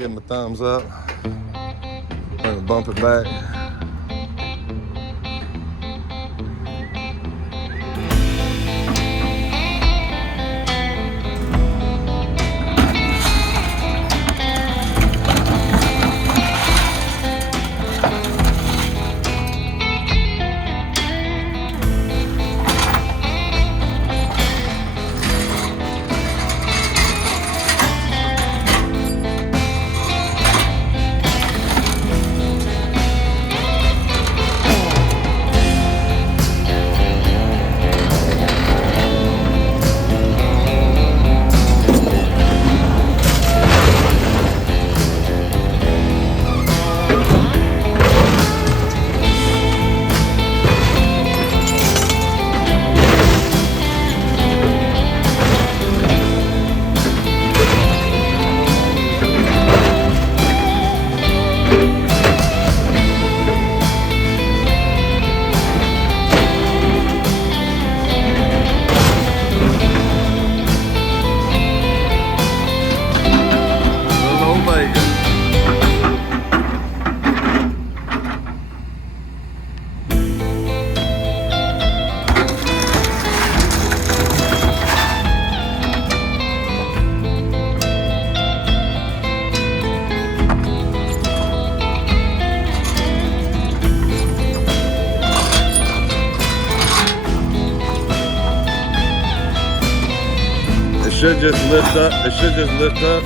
give him a thumbs up. I'm gonna bump it back. Should just lift up. It should just lift up.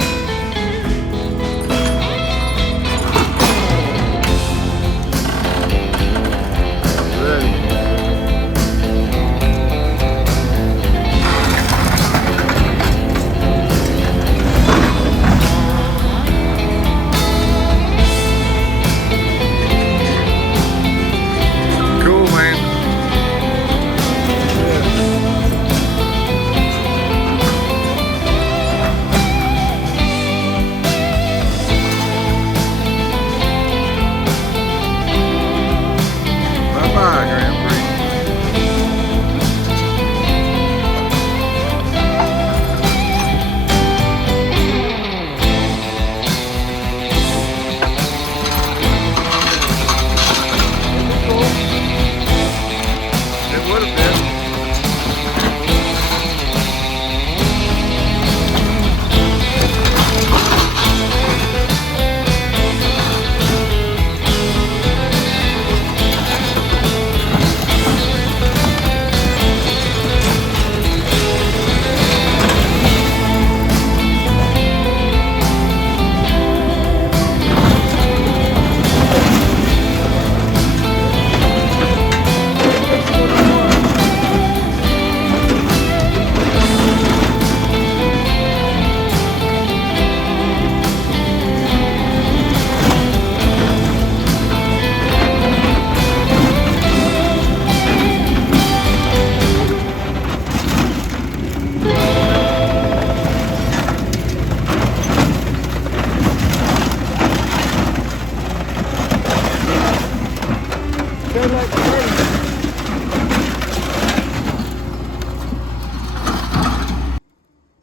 Ready. Cool, man.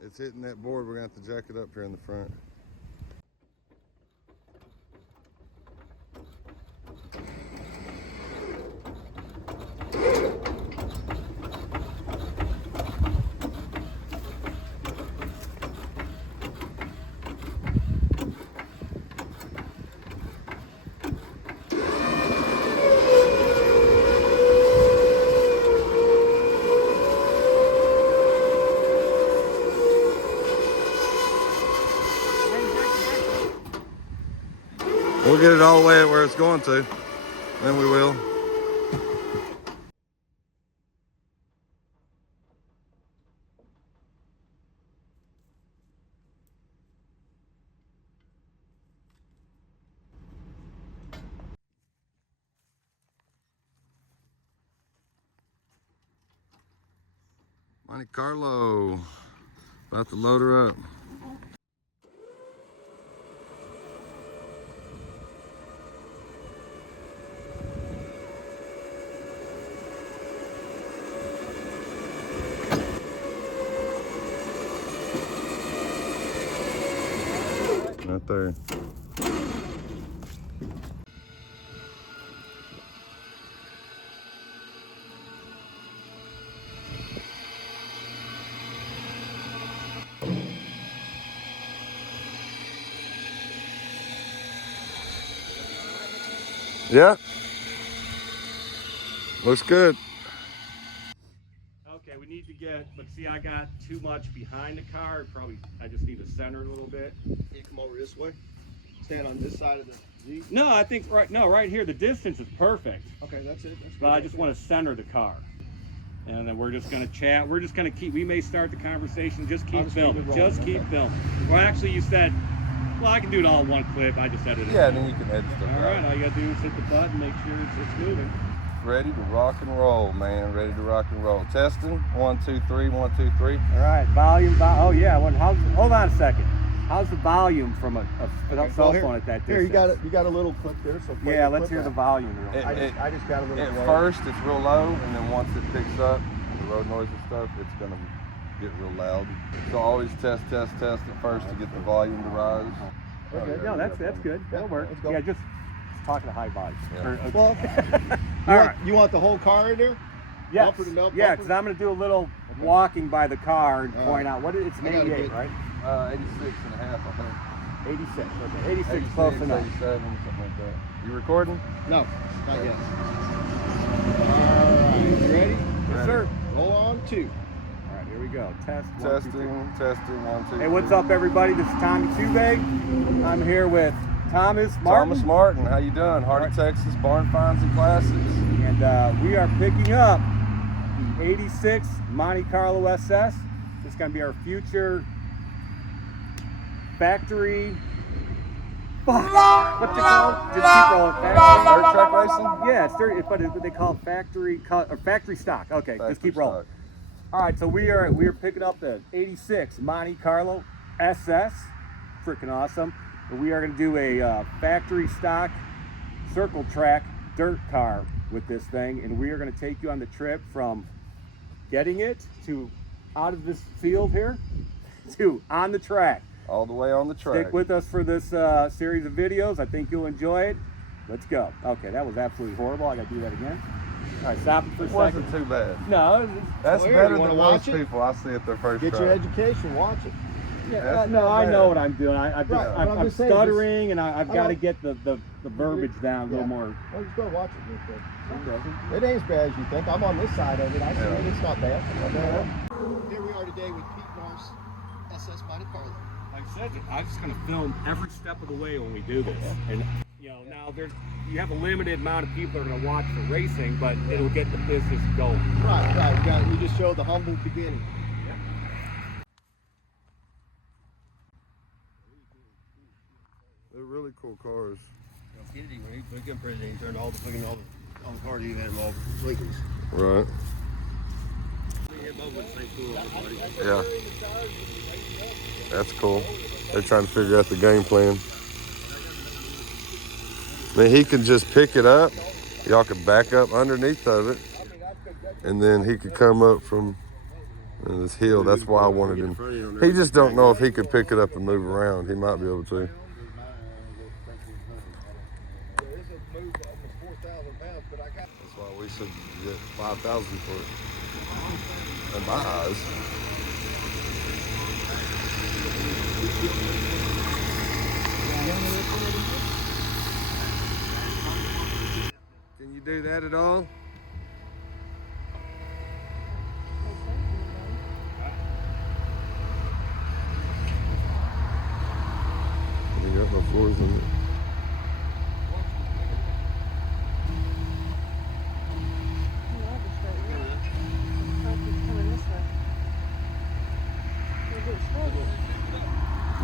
It's hitting that board. We're gonna have to jack it up here in the front. We'll get it all the way at where it's going to, then we will. Monte Carlo, about to load her up. Right there. Yeah. Looks good. Okay, we need to get, but see, I got too much behind the car. Probably, I just need to center it a little bit. You come over this way. Stand on this side of the Jeep. No, I think right here, the distance is perfect. Okay, that's it. That's But I just want to center the car. And then we're just going to chat. We're just going to keep, we may start the conversation. Just keep filming. Just keep filming. Well, actually, you said, well, I can do it all in one clip. I just edited it. Yeah, then you can edit stuff. All right, all you got to do is hit the button, make sure it's moving. Ready to rock and roll, man. Ready to rock and roll. Testing. 1, 2, 3. 1, 2, 3. All right, volume. Oh yeah. Hold on a second. How's the volume from a cell phone at that distance? Here, you got a little clip there. So yeah, let's hear the volume. Real quick. I just got a little. At first, it's real low, and then once it picks up, the road noise and stuff, it's gonna get real loud. So always test at first to get the volume to rise. Okay, no, that's good. That'll work. Yeah, just talking to high volume. Yeah. Well, you want the whole car in there? Yes. Bumper to bumper? Yeah, because I'm going to do a little walking by the car and point out what it's an 88, right? 86 and a half, I think. 86. Okay, 86 close enough. 87, something like that. You recording? No, not yet. All right, you ready? Yes, sir. Roll on 2. All right, here we go. Testing. 1, 2, Hey, what's up, everybody? This is Tommy Tubeg. I'm here with Thomas Martin. Thomas Martin, how you doing? Hardy, Texas, Barn Finds and Classics. And we are picking up the 86 Monte Carlo SS. It's going to be our future factory. What's it called? Just keep rolling. Dirt track racing? Yeah, it's dirt, but they call it factory stock. Okay, Factory just keep rolling. stock. All right, so we are picking up the 86 Monte Carlo SS. Freaking awesome. We are going to do a factory stock circle track dirt car with this thing, and we are going to take you on the trip from getting it to out of this field here to on the track. All the way on the track. Stick with us for this series of videos. I think you'll enjoy it. Let's go. Okay, that was absolutely horrible. I got to do that again. All right, stop it for a second. It wasn't too bad. No, That's Well, better you than wanna most watch it? people I see at their first Get try. your education. Watch it. yeah, no, I know what I'm doing. I'm I'm just saying, stuttering, and I've got to don't- get the verbiage down a little more. Well, just go watch it real quick. Okay. It ain't as bad as you think. I'm on this side of it. I see Yeah. it. It's not bad. Here we are today with Pete Morse, SS Monte Carlo. Like I said, I'm just going to film every step of the way when we do this. And now you have a limited amount of people that are going to watch the racing, but it'll get the business going. Right. We just show the humble beginning. They're really cool cars. Kennedy, when he became president, he turned all the cars he had them all Lincolns. Right. Yeah. That's cool. They're trying to figure out the game plan. I mean, he can just pick it up. Y'all can back up underneath of it. And then he could come up from this hill. That's why I wanted him. He just don't know if he could pick it up and move around. He might be able to. That's why we should get 5,000 for it. In my eyes. Can you do that at all? You got no floors in it.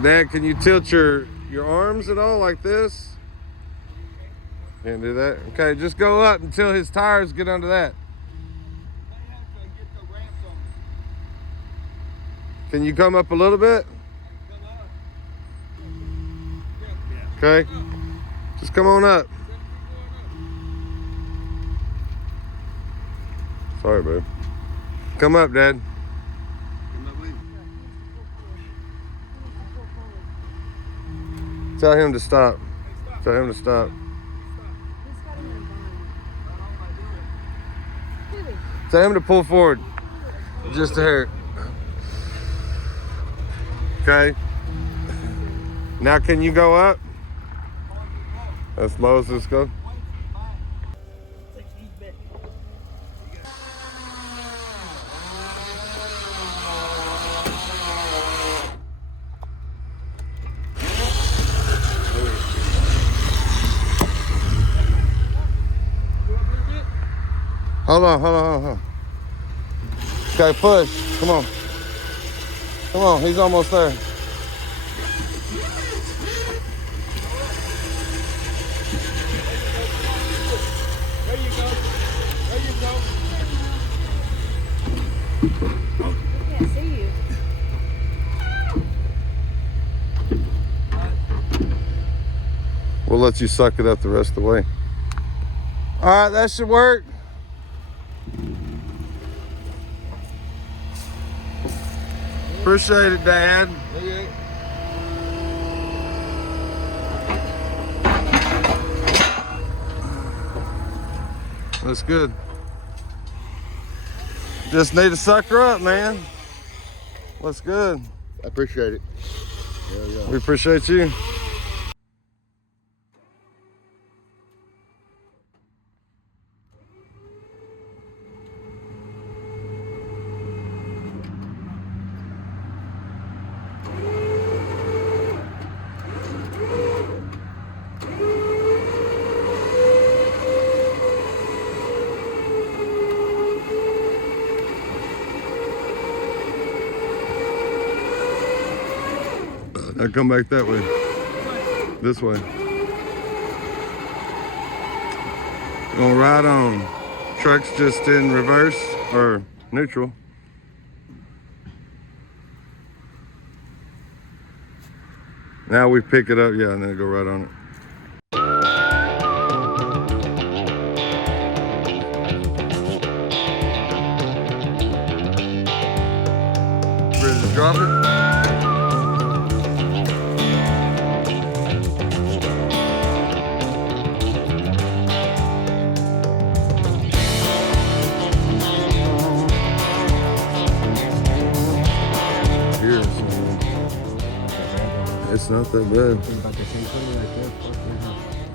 Dad, can you tilt your arms at all like this? Can't do that? Okay, just go up until his tires get under that. Can you come up a little bit? Okay, just come on up. Sorry, babe. Come up, Dad. Tell him to stop. Tell him to stop. Tell him to pull forward. Just a hair. Okay. Now can you go up? As low as this go. Hold on. Okay, push. Come on. Come on, he's almost there. There you go. I can't see you. We'll let you suck it up the rest of the way. All right, that should work. Appreciate it, Dad. Okay. That's good. Just need to suck her up, man. That's good. I appreciate it. We appreciate you. Now come back that way. This way. Going right on. Truck's just in reverse or neutral. Now we pick it up, yeah, and then go right on it. Ready to drop it? It's not that bad.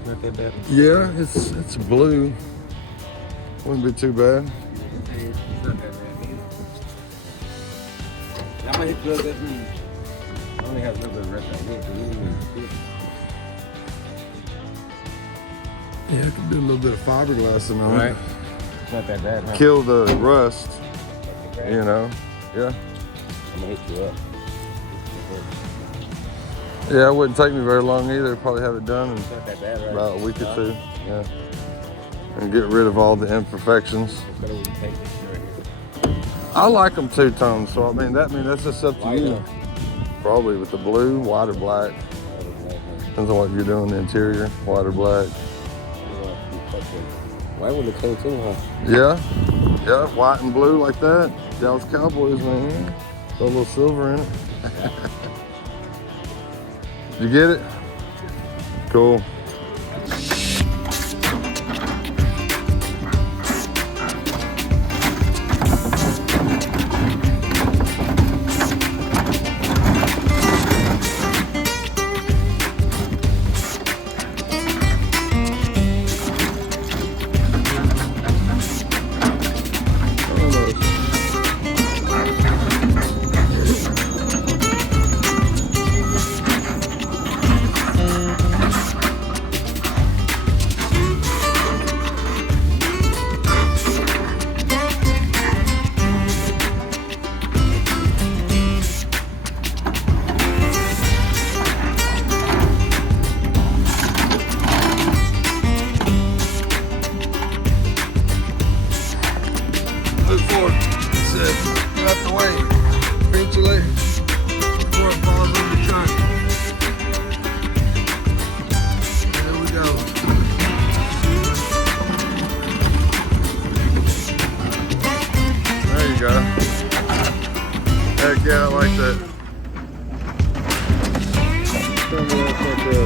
Not that bad. Yeah, it's blue. Wouldn't be too bad. It's not that bad either. I'm gonna hit good that means I only have a little bit of rest on here. Yeah, I could do a little bit of fiberglassing on Right. it. It's not that bad, huh? Kill the rust, you know. Yeah. I'm gonna hit you up. Yeah, it wouldn't take me very long either. Probably have it done in It's not that bad, right? about a week or two. Yeah. And get rid of all the imperfections. Instead of when you take this shit right here. I like them two-tone, so I mean that's just up to White, you. Probably with the blue, white or black. Depends on what you're doing, the interior, white or black. Why wouldn't it clean too, huh? Yeah, white and blue like that. Dallas Cowboys, man. Got a little silver in it. You get it? Cool. Move forward. That's it. Get out the way. Pinch your leg before it falls on the trunk. There we go. There you go. Heck yeah, I like that. Tell me that's not good.